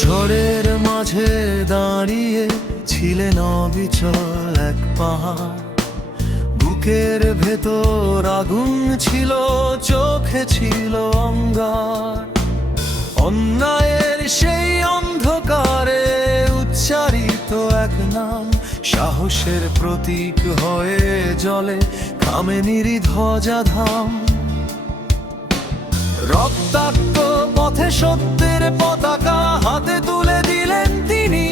ঝড়ের মাঝে দাঁড়িয়ে ছিলেন অবিচল এক পাহাড়। বুকের ভেতর আগুন ছিল, চোখে ছিল অঙ্গার। অন্যায়ের সেই অন্ধকারে উচ্চারিত এক নাম, সাহসের প্রতীক হয়ে জ্বলে খামেনিরই ধ্বজাধাম। রক্তাক্ত পথে সত্যের পতাকা হাতে তুলে দিলেন তিনি।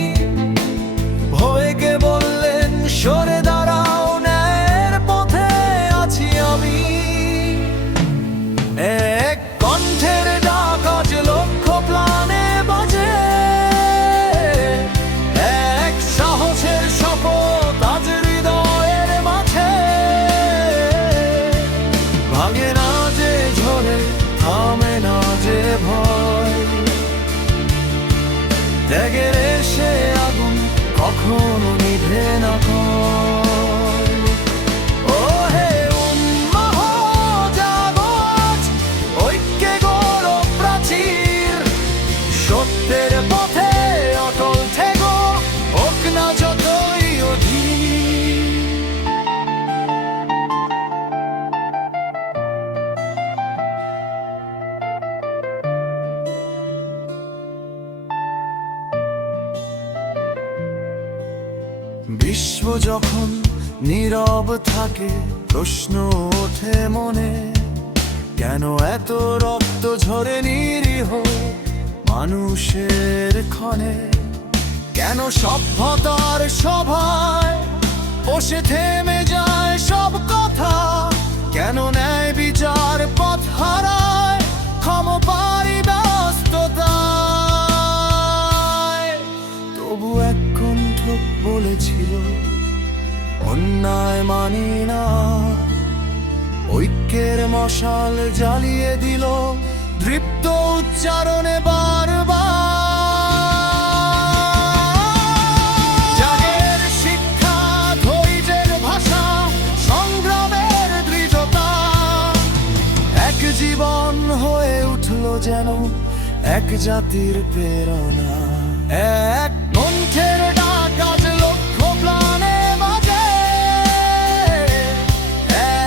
ভয়কে বললেন সরে দাঁড়াও, ন্যায়ের পথে আছি আমি। এক কণ্ঠের ডাক আজ লক্ষ প্রাণে বাজে, এক সাহসের শপথ আজ হৃদয়ের মাঝে। ভাঙে না যে ঝড়ে, থামে না যে ভয়, ত্যাগের সে আগুন কখনো নিভে না কয়। ও হে উম্মাহ জাগো আজ, ঐক্যে গড়ো প্রাচীর। সত্যের পথে অটল থেকো, হোক না যতই অধীর। বিশ্ব যখন নীরব থাকে, প্রশ্ন ওঠে মনে, কেন এত রক্ত ঝরে নিরীহ মানুষের ক্ষণে? কেন সভ্যতার সভায় বসে থেমে যায় সব কথা? কেন ন্যায় বিচার পথ হারায় ক্ষমতারই ব্যস্ততায়? তবু এক কণ্ঠ বলেছিল, অন্যায় মানি না। ঐক্যের মশাল জ্বালিয়ে দিল দৃপ্ত উচ্চারণে বারবার। ত্যাগের শিক্ষা, ধৈর্যের ভাষা, সংগ্রামের দৃঢ়তা, এক জীবন হয়ে উঠল যেন এক জাতির প্রেরণা। এক কণ্ঠের ডাক আজ লক্ষ প্রাণে বাজে,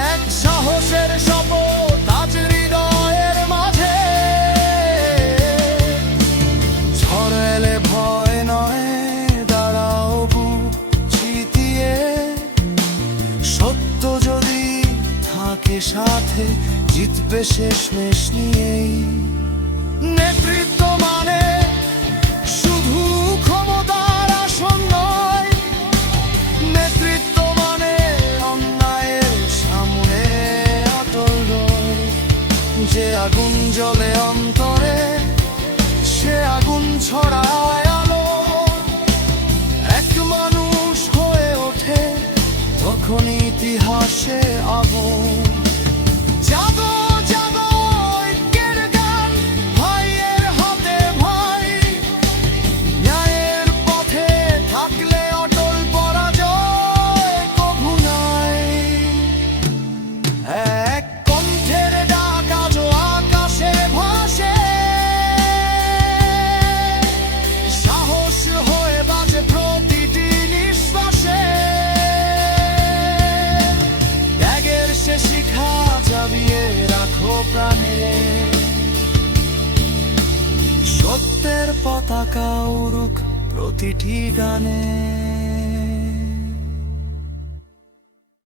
এক সাহসের শপথ আজ হৃদয়ের মাঝে। ঝড় এলে ভয় নয়, দাঁড়াও বুক চিতিয়ে। সত্য যদি থাকে সাথে, জিতবে শেষমেশ নিয়েই। নেতৃত্ব মানে শুধু ক্ষমতার আসন নয়, নেতৃত্ব মানে অন্যায়ের সামনে অটল রয়। যে আগুন জ্বলে অন্তরে, সে আগুন ছড়ায় আলো। এক মানুষ হয়ে ওঠে তখন ইতিহাসে আগুন। জাগো জাগো ঐক্যের গান, ভাইয়ের হাতে ভাই। ন্যায়ের পথে থাকলে অটল পরাজয় কভু নাই। এক কণ্ঠের ডাক আজ আকাশে ভাসে, সাহস হয়ে বাজে প্রতিটি নিঃশ্বাসে। ত্যাগের সে শিখা জাবিয়ে রাখো প্রাণে, সত্যের পতাকা উড়ুক প্রতিটি গানে।